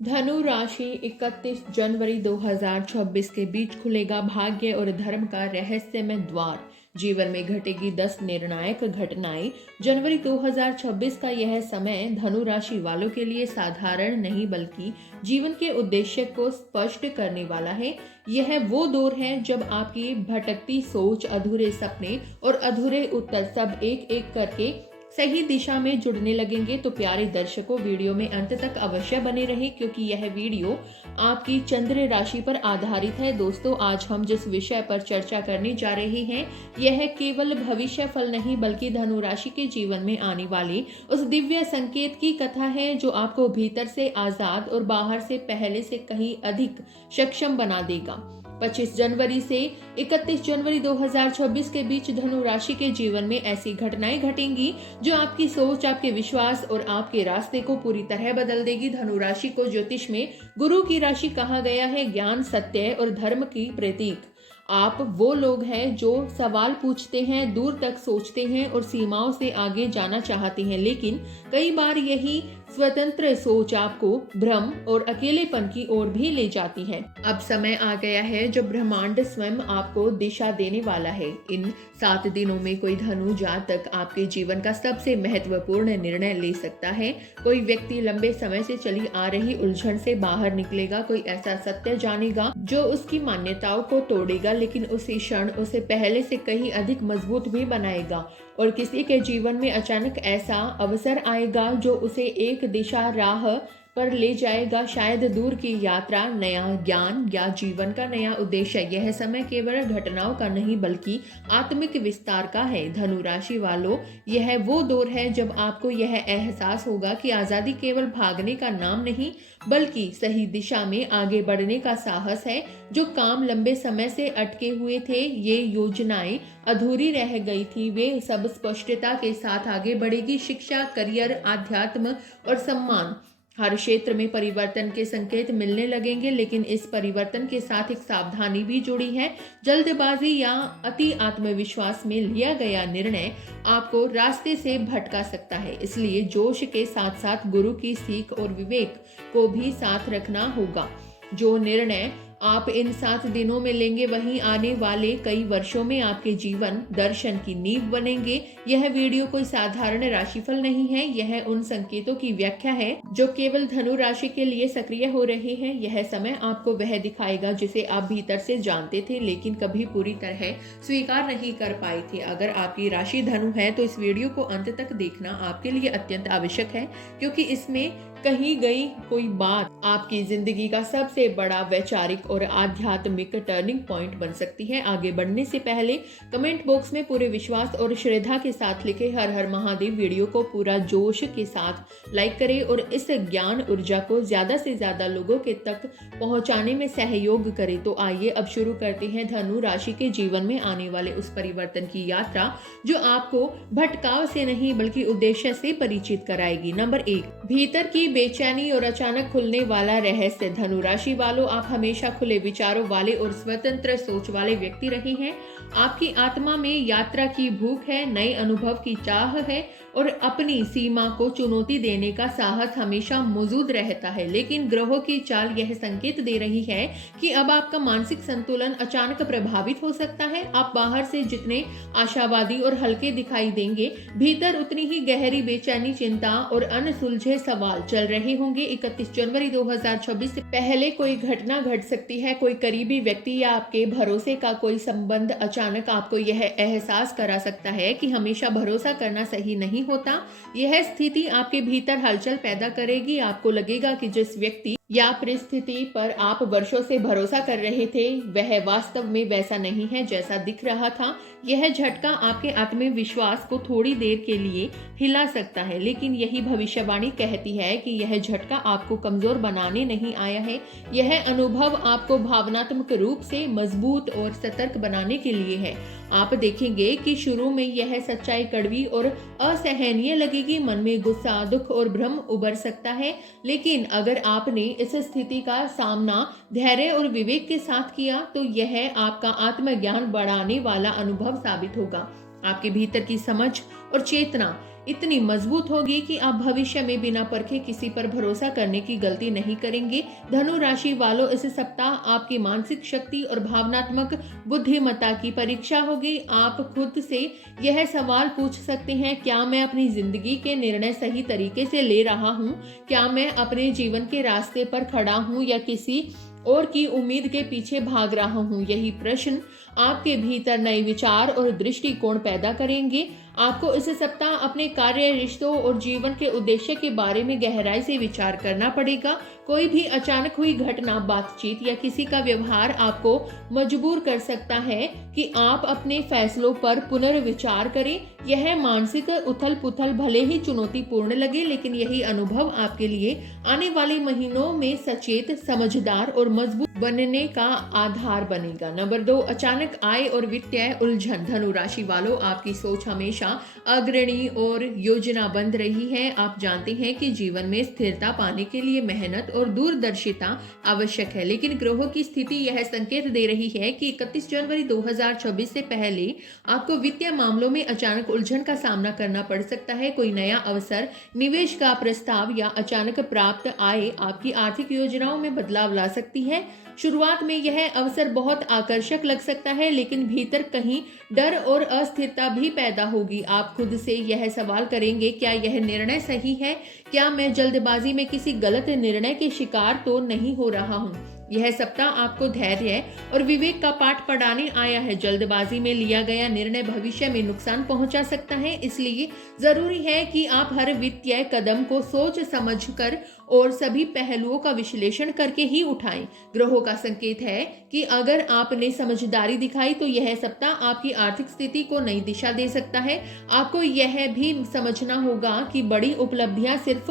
धनु राशि 31 जनवरी 2026 के बीच खुलेगा भाग्य और धर्म का रहस्यमय द्वार। जीवन में घटेगी 10 निर्णायक घटनाएं। जनवरी 2026 का यह समय धनु राशि वालों के लिए साधारण नहीं बल्कि जीवन के उद्देश्य को स्पष्ट करने वाला है। यह वो दौर है जब आपकी भटकती सोच, अधूरे सपने और अधूरे उत्तर सब एक एक करके सही दिशा में जुड़ने लगेंगे। तो प्यारे दर्शकों, वीडियो में अंत तक अवश्य बने रहें क्योंकि यह वीडियो आपकी चंद्र राशि पर आधारित है। दोस्तों, आज हम जिस विषय पर चर्चा करने जा रहे हैं यह केवल भविष्य फल नहीं बल्कि धनु राशि के जीवन में आने वाले उस दिव्य संकेत की कथा है जो आपको भीतर से आजाद और बाहर से पहले से कहीं अधिक सक्षम बना देगा। 25 जनवरी से 31 जनवरी 2026 के बीच धनु राशि के जीवन में ऐसी घटनाएं घटेंगी जो आपकी सोच, आपके विश्वास और आपके रास्ते को पूरी तरह बदल देगी। धनु राशि को ज्योतिष में गुरु की राशि कहा गया है, ज्ञान, सत्य और धर्म की प्रतीक। आप वो लोग हैं जो सवाल पूछते हैं, दूर तक सोचते हैं और सीमाओं से आगे जाना चाहते हैं, लेकिन कई बार यही स्वतंत्र सोच आपको भ्रम और अकेलेपन की ओर भी ले जाती है। अब समय आ गया है जब ब्रह्मांड स्वयं आपको दिशा देने वाला है। इन 7 दिनों में कोई धनु जातक आपके जीवन का सबसे महत्वपूर्ण निर्णय ले सकता है। कोई व्यक्ति लंबे समय से चली आ रही उलझन से बाहर निकलेगा, कोई ऐसा सत्य जानेगा जो उसकी मान्यताओं को तोड़ेगा लेकिन उसी क्षण उसे पहले से कहीं अधिक मजबूत भी बनाएगा। और किसी के जीवन में अचानक ऐसा अवसर आएगा जो उसे एक दिशा राह पर ले जाएगा, शायद दूर की यात्रा, नया ज्ञान या जीवन का नया उद्देश्य। यह समय केवल घटनाओं का नहीं बल्कि आत्मिक विस्तार का है। धनु राशि वालों, यह वो दौर है जब आपको यह एहसास होगा कि आजादी केवल भागने का नाम नहीं बल्कि सही दिशा में आगे बढ़ने का साहस है। जो काम लंबे समय से अटके हुए थे, ये योजनाएं अधूरी रह गई थी, वे सब स्पष्टता के साथ आगे बढ़ेगी। शिक्षा, करियर, आध्यात्म और सम्मान, हर क्षेत्र में परिवर्तन के संकेत मिलने लगेंगे, लेकिन इस परिवर्तन के साथ एक सावधानी भी जुड़ी है। जल्दबाजी या अति आत्मविश्वास में लिया गया निर्णय आपको रास्ते से भटका सकता है, इसलिए जोश के साथ साथ गुरु की सीख और विवेक को भी साथ रखना होगा। जो निर्णय आप इन 7 दिनों में लेंगे वहीं आने वाले कई वर्षों में आपके जीवन दर्शन की नींव बनेंगे। यह वीडियो कोई साधारण राशिफल नहीं है, यह उन संकेतों की व्याख्या है जो केवल धनु राशि के लिए सक्रिय हो रहे हैं। यह समय आपको वह दिखाएगा जिसे आप भीतर से जानते थे लेकिन कभी पूरी तरह स्वीकार नहीं कर पाए थे। अगर आपकी राशि धनु है तो इस वीडियो को अंत तक देखना आपके लिए अत्यंत आवश्यक है क्योंकि इसमें कही गई कोई बात आपकी जिंदगी का सबसे बड़ा वैचारिक और आध्यात्मिक टर्निंग पॉइंट बन सकती है। आगे बढ़ने से पहले कमेंट बॉक्स में पूरे विश्वास और श्रद्धा के साथ लिखे हर हर महादेव वीडियो को पूरा जोश के साथ लाइक करें और इस ज्ञान ऊर्जा को ज्यादा से ज्यादा लोगों के तक पहुंचाने में सहयोग करें। तो आइए अब शुरू करते हैं धनु राशि के जीवन में आने वाले उस परिवर्तन की यात्रा जो आपको भटकाव से नहीं बल्कि उद्देश्य से परिचित कराएगी। नंबर 1, भीतर की बेचैनी और अचानक खुलने वाला रहस्य। धनु राशि वालों, आप हमेशा खुले विचारों वाले और स्वतंत्र सोच वाले व्यक्ति रहे हैं। आपकी आत्मा में यात्रा की भूख है, नए अनुभव की चाह है और अपनी सीमा को चुनौती देने का साहस हमेशा मौजूद रहता है। लेकिन ग्रहों की चाल यह संकेत दे रही है कि अब आपका मानसिक संतुलन अचानक प्रभावित हो सकता है। आप बाहर से जितने आशावादी और हल्के दिखाई देंगे, भीतर उतनी ही गहरी बेचैनी, चिंता और अनसुलझे सवाल चल रहे होंगे। 31 जनवरी 2026 से पहले कोई घटना घट सकती है। कोई करीबी व्यक्ति या आपके भरोसे का कोई संबंध अचानक आपको यह एहसास करा सकता है कि हमेशा भरोसा करना सही नहीं होता। यह स्थिति आपके भीतर हलचल पैदा करेगी। आपको लगेगा कि जिस व्यक्ति या परिस्थिति पर आप वर्षों से भरोसा कर रहे थे वह वास्तव में वैसा नहीं है जैसा दिख रहा था। यह झटका आपके आत्मविश्वास को थोड़ी देर के लिए हिला सकता है, लेकिन यही भविष्यवाणी कहती है कि यह झटका आपको कमजोर बनाने नहीं आया है। यह अनुभव आपको भावनात्मक रूप से मजबूत और सतर्क बनाने के लिए है। आप देखेंगे कि शुरू में यह सच्चाई कड़वी और असहनीय लगेगी, मन में गुस्सा, दुख और भ्रम उभर सकता है, लेकिन अगर आपने इस स्थिति का सामना धैर्य और विवेक के साथ किया तो यह आपका आत्मज्ञान बढ़ाने वाला अनुभव साबित होगा। आपके भीतर की समझ और चेतना इतनी मजबूत होगी कि आप भविष्य में बिना परखे किसी पर भरोसा करने की गलती नहीं करेंगे। धनु राशि वालों, इस सप्ताह आपकी मानसिक शक्ति और भावनात्मक बुद्धिमत्ता की परीक्षा होगी। आप खुद से यह सवाल पूछ सकते हैं, क्या मैं अपनी जिंदगी के निर्णय सही तरीके से ले रहा हूँ? क्या मैं अपने जीवन के रास्ते पर खड़ा हूँ या किसी और की उम्मीद के पीछे भाग रहा हूँ? यही प्रश्न आपके भीतर नए विचार और दृष्टिकोण पैदा करेंगे। आपको इस सप्ताह अपने कार्य, रिश्तों और जीवन के उद्देश्य के बारे में गहराई से विचार करना पड़ेगा। कोई भी अचानक हुई घटना, बातचीत या किसी का व्यवहार आपको मजबूर कर सकता है कि आप अपने फैसलों पर पुनर्विचार करें। यह मानसिक उथल पुथल भले ही चुनौतीपूर्ण लगे, लेकिन यही अनुभव आपके लिए आने वाले महीनों में सचेत, समझदार और मजबूत बनने का आधार बनेगा। नंबर 2, अचानक आय और वित्तीय उलझन। धनु राशि वालों, आपकी सोच हमेशा अग्रणी और योजनाबद्ध रही है। आप जानते हैं कि जीवन में स्थिरता पाने के लिए मेहनत और दूरदर्शिता आवश्यक है, लेकिन ग्रहों की स्थिति यह संकेत दे रही है कि 31 जनवरी 2026 से पहले आपको वित्तीय मामलों में अचानक उलझन का सामना करना पड़ सकता है। कोई नया अवसर, निवेश का प्रस्ताव या अचानक प्राप्त आय आपकी आर्थिक योजनाओं में बदलाव ला सकती है। शुरुआत में यह अवसर बहुत आकर्षक लग सकता है, लेकिन भीतर कहीं डर और अस्थिरता भी पैदा होगी। आप खुद से यह सवाल करेंगे, क्या यह निर्णय सही है? क्या मैं जल्दबाजी में किसी गलत निर्णय के शिकार तो नहीं हो रहा हूँ? यह सप्ताह आपको धैर्य और विवेक का पाठ पढ़ाने आया है। जल्दबाजी में लिया गया निर्णय भविष्य में नुकसान पहुंचा सकता है, इसलिए जरूरी है कि आप हर वित्तीय कदम को सोच समझकर और सभी पहलुओं का विश्लेषण करके ही उठाएं। ग्रहों का संकेत है कि अगर आपने समझदारी दिखाई तो यह सप्ताह आपकी आर्थिक स्थिति को नई दिशा दे सकता है। आपको यह भी समझना होगा कि बड़ी उपलब्धियां सिर्फ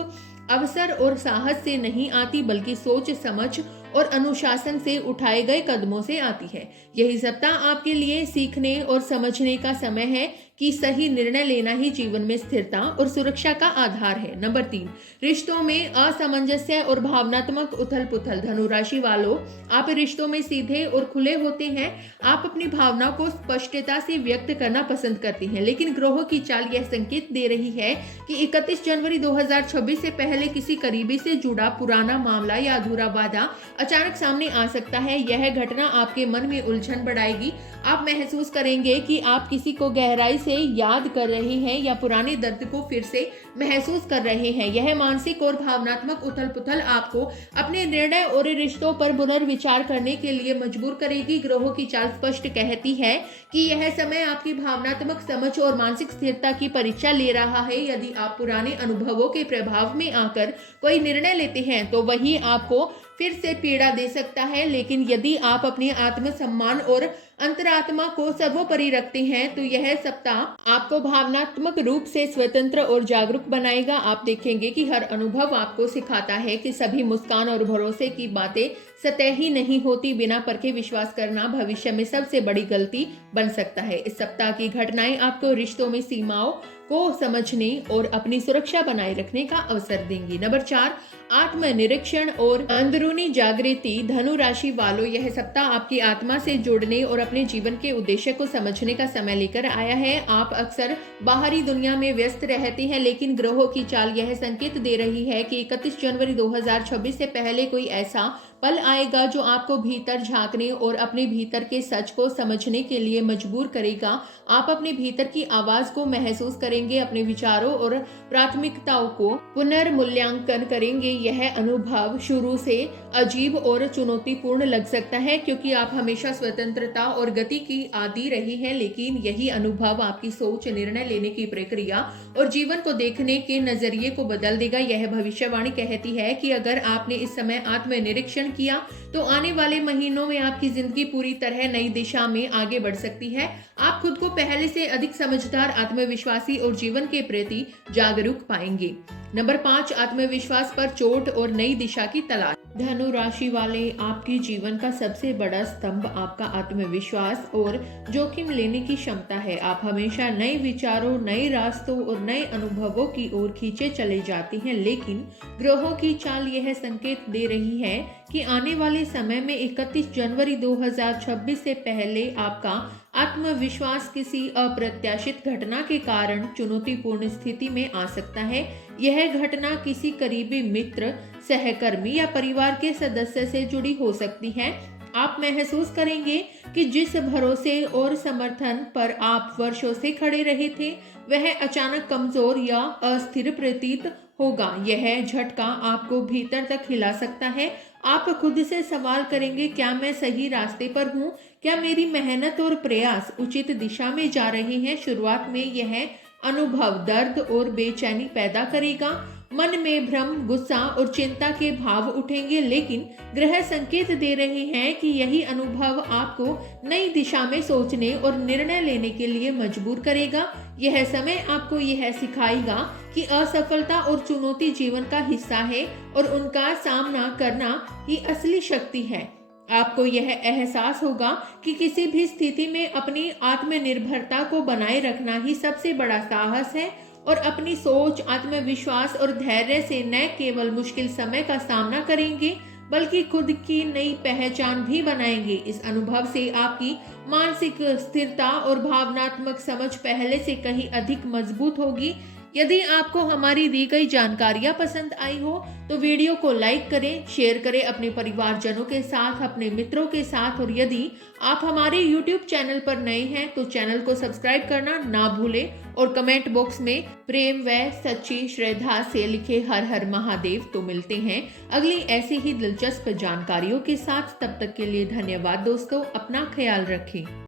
अवसर और साहस से नहीं आती, बल्कि सोच समझ और अनुशासन से उठाए गए कदमों से आती है। यही सप्ताह आपके लिए सीखने और समझने का समय है कि सही निर्णय लेना ही जीवन में स्थिरता और सुरक्षा का आधार है। नंबर 3, रिश्तों में असामंजस्य और भावनात्मक उथल पुथल। धनु राशि वालों, आप रिश्तों में सीधे और खुले होते हैं। आप अपनी भावना को स्पष्टता से व्यक्त करना पसंद करते हैं, लेकिन ग्रहों की चाल यह संकेत दे रही है कि 31 जनवरी 2026 से पहले किसी करीबी से जुड़ा पुराना मामला या अधूरा वादा अचानक सामने आ सकता है। यह घटना आपके मन में उलझन बढ़ाएगी। आप महसूस करेंगे कि आप किसी को गहराई से याद कर रहे हैं या पुराने दर्द को फिर से महसूस कर रहे हैं। यह मानसिक और भावनात्मक उथल पुथल आपको अपने निर्णय और रिश्तों पर पुनर्विचार करने के लिए मजबूर करेगी। ग्रहों की चाल स्पष्ट कहती है कि यह समय आपकी भावनात्मक समझ और मानसिक स्थिरता की परीक्षा ले रहा है। यदि आप पुराने अनुभवों के प्रभाव में आकर कोई निर्णय लेते हैं तो वही आपको फिर से पीड़ा दे सकता है, लेकिन यदि आप अपने आत्मसम्मान और अंतरात्मा को सर्वोपरि रखते हैं तो यह सप्ताह आपको भावनात्मक रूप से स्वतंत्र और जागरूक बनाएगा। आप देखेंगे कि हर अनुभव आपको सिखाता है कि सभी मुस्कान और भरोसे की बातें सतही नहीं होती। बिना परखे विश्वास करना भविष्य में सबसे बड़ी गलती बन सकता है। इस सप्ताह की घटनाएं आपको रिश्तों में सीमाओं को समझने और अपनी सुरक्षा बनाए रखने का अवसर देंगी। नंबर 4, आत्मनिरीक्षण और अंदरूनी जागृति। धनु राशि वालों, यह सप्ताह आपकी आत्मा से जुड़ने और अपने जीवन के उद्देश्य को समझने का समय लेकर आया है। आप अक्सर बाहरी दुनिया में व्यस्त रहते हैं, लेकिन ग्रहों की चाल यह संकेत दे रही है कि 31 जनवरी 2026 से पहले कोई ऐसा पल आएगा जो आपको भीतर झांकने और अपने भीतर के सच को समझने के लिए मजबूर करेगा। आप अपने भीतर की आवाज को महसूस करेंगे, अपने विचारों और प्राथमिकताओं को पुनर्मूल्यांकन करेंगे। यह अनुभव शुरू से अजीब और चुनौतीपूर्ण लग सकता है, क्योंकि आप हमेशा स्वतंत्रता और गति की आदी रही हैं, लेकिन यही अनुभव आपकी सोच, निर्णय लेने की प्रक्रिया और जीवन को देखने के नजरिए को बदल देगा। यह भविष्यवाणी कहती है कि अगर आपने इस समय आत्मनिरीक्षण किया तो आने वाले महीनों में आपकी जिंदगी पूरी तरह नई दिशा में आगे बढ़ सकती है। आप खुद को पहले से अधिक समझदार, आत्मविश्वासी और जीवन के प्रति जागरूक पाएंगे। नंबर 5, आत्मविश्वास पर चोट और नई दिशा की तलाश। धनु राशि वाले, आपके जीवन का सबसे बड़ा स्तंभ आपका आत्मविश्वास और जोखिम लेने की क्षमता है। आप हमेशा नए विचारों, नए रास्तों और नए अनुभवों की ओर खींचे चले जाते हैं, लेकिन ग्रहों की चाल यह संकेत दे रही है कि आने वाले समय में 31 जनवरी 2026 से पहले आपका आत्मविश्वास किसी अप्रत्याशित घटना के कारण चुनौतीपूर्ण स्थिति में आ सकता है। यह घटना किसी करीबी मित्र, सहकर्मी या परिवार के सदस्य से जुड़ी हो सकती है। आप महसूस करेंगे कि जिस भरोसे और समर्थन पर आप वर्षों से खड़े रहे थे, वह अचानक कमजोर या अस्थिर प्रतीत होगा। यह झटका आपको भीतर तक हिला सकता है। आप खुद से सवाल करेंगे, क्या मैं सही रास्ते पर हूँ? क्या मेरी मेहनत और प्रयास उचित दिशा में जा रहे हैं? शुरुआत में यह अनुभव दर्द और बेचैनी पैदा करेगा। मन में भ्रम, गुस्सा और चिंता के भाव उठेंगे, लेकिन ग्रह संकेत दे रहे हैं कि यही अनुभव आपको नई दिशा में सोचने और निर्णय लेने के लिए मजबूर करेगा। यह समय आपको यह सिखाएगा कि असफलता और चुनौती जीवन का हिस्सा है और उनका सामना करना ही असली शक्ति है। आपको यह एहसास होगा कि किसी भी स्थिति में अपनी आत्मनिर्भरता को बनाए रखना ही सबसे बड़ा साहस है और अपनी सोच, आत्मविश्वास और धैर्य से न केवल मुश्किल समय का सामना करेंगे, बल्कि खुद की नई पहचान भी बनाएंगे। इस अनुभव से आपकी मानसिक स्थिरता और भावनात्मक समझ पहले से कहीं अधिक मजबूत होगी। यदि आपको हमारी दी गई जानकारियां पसंद आई हो तो वीडियो को लाइक करें, शेयर करें अपने परिवारजनों के साथ, अपने मित्रों के साथ, और यदि आप हमारे YouTube चैनल पर नए हैं तो चैनल को सब्सक्राइब करना ना भूलें और कमेंट बॉक्स में प्रेम व सच्ची श्रद्धा से लिखे हर हर महादेव। तो मिलते हैं अगली ऐसी ही दिलचस्प जानकारियों के साथ। तब तक के लिए धन्यवाद दोस्तों, अपना ख्याल रखें।